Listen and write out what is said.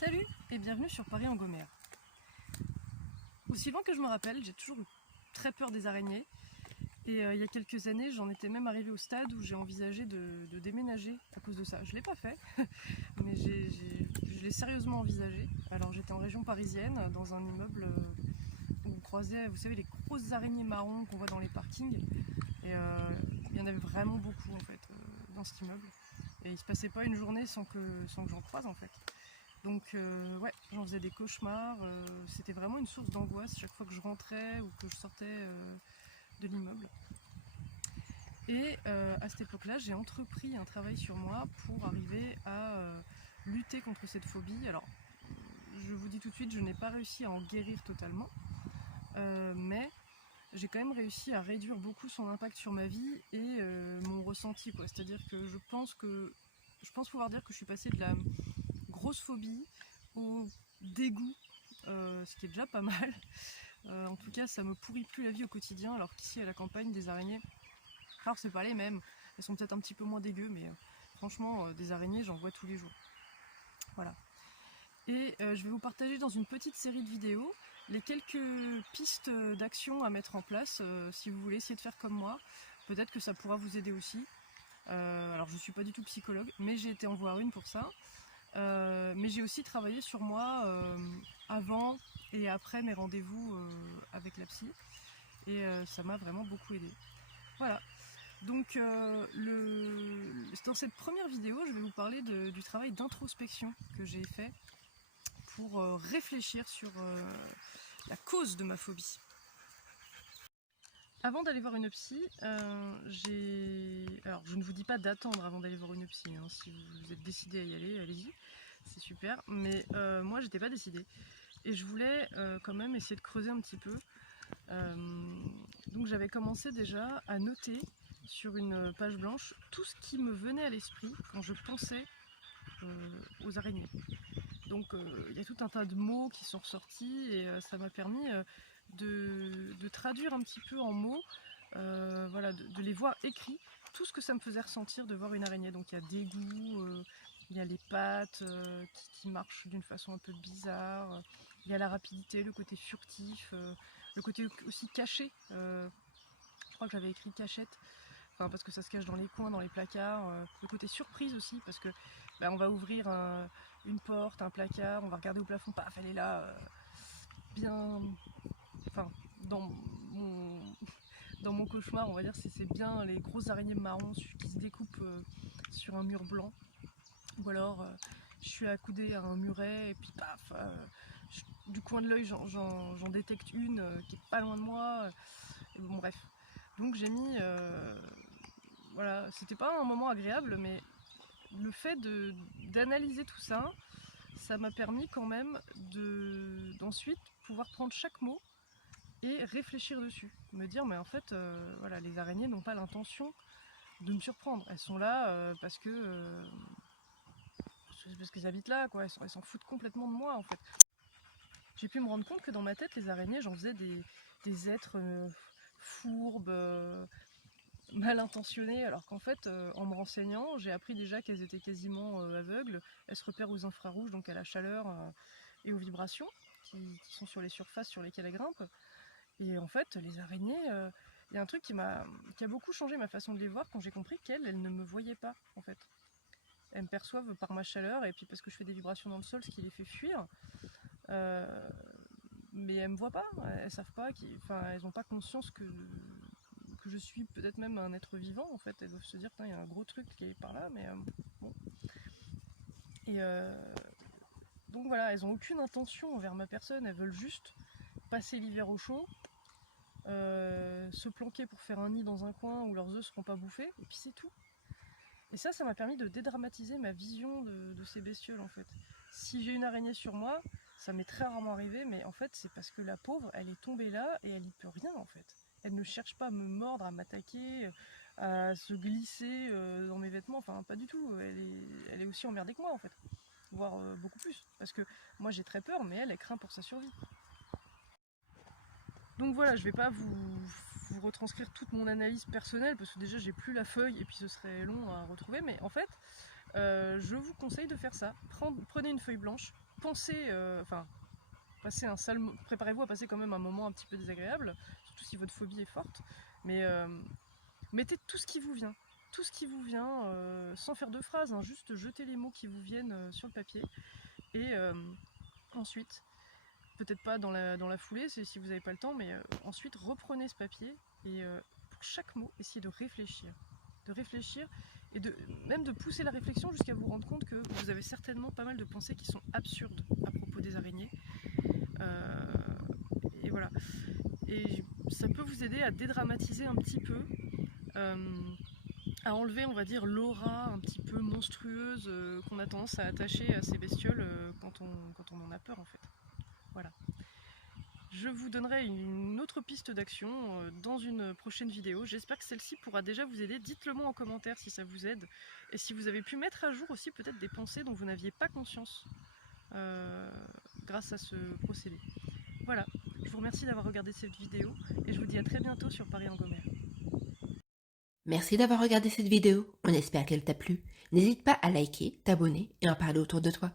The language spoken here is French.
Salut et bienvenue sur Paris en Gomère. Aussi loin que je me rappelle, j'ai toujours eu très peur des araignées. Et il y a quelques années, j'en étais même arrivée au stade où j'ai envisagé de déménager à cause de ça. Je ne l'ai pas fait, mais je l'ai sérieusement envisagé. Alors j'étais en région parisienne, dans un immeuble où on croisait, vous savez, les grosses araignées marron qu'on voit dans les parkings. Et il y en avait vraiment beaucoup en fait dans cet immeuble. Et il ne se passait pas une journée sans que j'en croise en fait. Donc ouais, j'en faisais des cauchemars, c'était vraiment une source d'angoisse chaque fois que je rentrais ou que je sortais de l'immeuble. Et à cette époque-là, j'ai entrepris un travail sur moi pour arriver à lutter contre cette phobie. Alors, je vous dis tout de suite, je n'ai pas réussi à en guérir totalement, mais j'ai quand même réussi à réduire beaucoup son impact sur ma vie et mon ressenti, quoi. C'est-à-dire que je pense pouvoir dire que je suis passée de la grosse phobie au dégoût, ce qui est déjà pas mal. En tout cas, ça me pourrit plus la vie au quotidien, alors qu'ici à la campagne, des araignées, alors c'est pas les mêmes, elles sont peut-être un petit peu moins dégueu, mais franchement, des araignées, j'en vois tous les jours. Voilà. Et je vais vous partager dans une petite série de vidéos les quelques pistes d'action à mettre en place si vous voulez essayer de faire comme moi. Peut-être que ça pourra vous aider aussi. Alors je ne suis pas du tout psychologue, mais j'ai été en voir une pour ça. Mais j'ai aussi travaillé sur moi avant et après mes rendez-vous avec la psy. Et ça m'a vraiment beaucoup aidé. Voilà. Donc dans cette première vidéo, je vais vous parler du travail d'introspection que j'ai fait pour réfléchir sur la cause de ma phobie. Avant d'aller voir une psy, alors je ne vous dis pas d'attendre avant d'aller voir une psy, hein. Si vous êtes décidé à y aller, allez-y, c'est super. Mais moi, j'étais pas décidée. Et je voulais quand même essayer de creuser un petit peu. Donc j'avais commencé déjà à noter sur une page blanche tout ce qui me venait à l'esprit quand je pensais aux araignées. Donc il y a tout un tas de mots qui sont ressortis et ça m'a permis de traduire un petit peu en mots, voilà, de les voir écrits, tout ce que ça me faisait ressentir de voir une araignée. Donc il y a dégoût, il y a les pattes qui marchent d'une façon un peu bizarre, il y a la rapidité, le côté furtif, le côté aussi caché. Je crois que j'avais écrit cachette, enfin, parce que ça se cache dans les coins, dans les placards. Le côté surprise aussi, parce que on va ouvrir une porte, un placard, on va regarder au plafond, paf, elle est là, bien, enfin, dans mon cauchemar, on va dire, c'est bien les grosses araignées marron qui se découpent sur un mur blanc. Ou alors, je suis accoudée à un muret et puis paf, du coin de l'œil, j'en détecte une qui est pas loin de moi. Et bon, bref. Donc j'ai mis, voilà, c'était pas un moment agréable, mais le fait d'analyser tout ça, ça m'a permis quand même d'ensuite pouvoir prendre chaque mot et réfléchir dessus. Me dire, mais en fait, voilà, les araignées n'ont pas l'intention de me surprendre. Elles sont là parce qu'elles habitent là, quoi. Elles s'en foutent complètement de moi, en fait. J'ai pu me rendre compte que dans ma tête, les araignées, j'en faisais des êtres fourbes, mal intentionnés, alors qu'en fait, en me renseignant, j'ai appris déjà qu'elles étaient quasiment aveugles. Elles se repèrent aux infrarouges, donc à la chaleur et aux vibrations qui sont sur les surfaces sur lesquelles elles grimpent. Et en fait, les araignées, il y a un truc qui a beaucoup changé ma façon de les voir quand j'ai compris qu'elles ne me voyaient pas, en fait. Elles me perçoivent par ma chaleur et puis parce que je fais des vibrations dans le sol, ce qui les fait fuir. Mais elles me voient pas, elles savent pas, elles n'ont pas conscience que je suis peut-être même un être vivant, en fait. Elles doivent se dire, il y a un gros truc qui est par là, mais bon. Et donc voilà, elles n'ont aucune intention envers ma personne, elles veulent juste passer l'hiver au chaud, se planquer pour faire un nid dans un coin où leurs œufs ne seront pas bouffés, et puis c'est tout. Et ça m'a permis de dédramatiser ma vision de ces bestioles, en fait. Si j'ai une araignée sur moi, ça m'est très rarement arrivé, mais en fait c'est parce que la pauvre, elle est tombée là et elle y peut rien, en fait. Elle ne cherche pas à me mordre, à m'attaquer, à se glisser dans mes vêtements, enfin pas du tout. Elle est aussi emmerdée que moi, en fait, voire beaucoup plus. Parce que moi j'ai très peur, mais elle craint pour sa survie. Donc voilà, je vais pas vous retranscrire toute mon analyse personnelle, parce que déjà j'ai plus la feuille et puis ce serait long à retrouver, mais en fait, je vous conseille de faire ça. Prenez une feuille blanche, préparez-vous à passer quand même un moment un petit peu désagréable, surtout si votre phobie est forte, mais mettez tout ce qui vous vient. Tout ce qui vous vient, sans faire de phrases, hein, juste jetez les mots qui vous viennent sur le papier. Et ensuite, peut-être pas dans la foulée, si vous n'avez pas le temps, mais ensuite reprenez ce papier et pour chaque mot, essayez de réfléchir. Et même de pousser la réflexion jusqu'à vous rendre compte que vous avez certainement pas mal de pensées qui sont absurdes à propos des araignées. Et voilà. Et ça peut vous aider à dédramatiser un petit peu, à enlever, on va dire, l'aura un petit peu monstrueuse qu'on a tendance à attacher à ces bestioles quand on en a peur en fait. Voilà. Je vous donnerai une autre piste d'action dans une prochaine vidéo. J'espère que celle-ci pourra déjà vous aider. Dites-le moi en commentaire si ça vous aide. Et si vous avez pu mettre à jour aussi peut-être des pensées dont vous n'aviez pas conscience grâce à ce procédé. Voilà, je vous remercie d'avoir regardé cette vidéo et je vous dis à très bientôt sur Paris-en-Gomère. Merci d'avoir regardé cette vidéo, on espère qu'elle t'a plu. N'hésite pas à liker, t'abonner et en parler autour de toi.